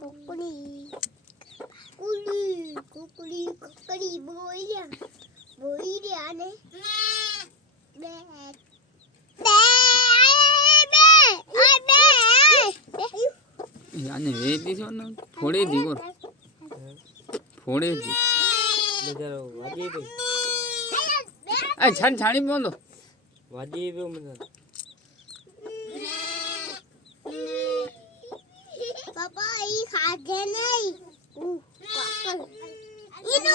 કુકડી બોલ્યા ને બે આને વેચી છો ને ફોડે દીવો ફોડે દી બજારો વાજી બે આ છાણી બોલો વાજી બે મને પાપા ઈ ખાધે નહીં કાકલ ઈનો